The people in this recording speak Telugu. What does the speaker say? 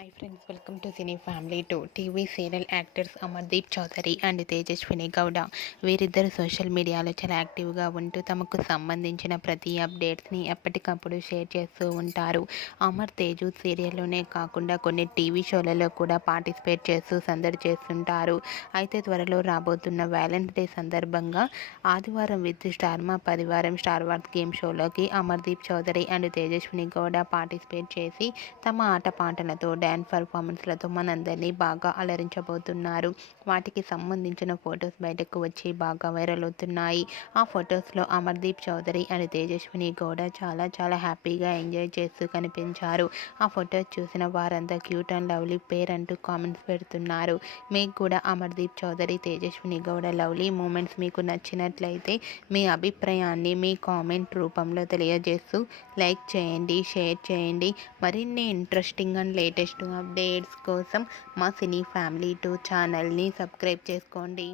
Hi friends, welcome to cine family 2. TV serial actors Amardeep Chowdary and Tejaswini Gowda వీరిద్దరు సోషల్ మీడియాలో చాలా యాక్టివ్గా ఉంటూ తమకు సంబంధించిన ప్రతి అప్డేట్స్ని ఎప్పటికప్పుడు షేర్ చేస్తూ ఉంటారు. అమర్ తేజు సీరియల్లోనే కాకుండా కొన్ని టీవీ షోలలో కూడా పార్టిసిపేట్ చేస్తూ సందడి చేస్తుంటారు. అయితే త్వరలో రాబోతున్న వ్యాలెంటైన్స్ డే సందర్భంగా ఆదివారం విత్ స్టార్మా పరివారం స్టార్ వార్స్ గేమ్ షోలోకి అమర్దీప్ చౌదరి అండ్ తేజస్విని గౌడ పార్టిసిపేట్ చేసి తమ ఆటపాటలతో డ్యాన్స్ పర్ఫార్మెన్స్లతో మనందరినీ బాగా అలరించబోతున్నారు. వాటికి సంబంధించిన ఫొటోస్ బయటకు వచ్చి బాగా వైరల్ అవుతున్నాయి. ఆ ఫొటోస్లో అమర్దీప్ చౌదరి అండ్ తేజస్విని గౌడ చాలా హ్యాపీగా ఎంజాయ్ చేస్తూ కనిపించారు. ఆ ఫొటోస్ చూసిన వారంతా క్యూట్ అండ్ లవ్లీ పేర్ అంటూ కామెంట్స్ పెడుతున్నారు. మీకు కూడా అమర్దీప్ చౌదరి తేజస్విని గౌడ లవ్లీ మూమెంట్స్ మీకు నచ్చినట్లయితే మీ అభిప్రాయాన్ని మీ కామెంట్ రూపంలో తెలియజేస్తూ లైక్ చేయండి, షేర్ చేయండి. మరిన్ని ఇంట్రెస్టింగ్ అండ్ లేటెస్ట్ అప్డేట్స్ కోసం మా సినీ ఫ్యామిలీ 2 ఛానల్ని సబ్స్క్రైబ్ చేసుకోండి.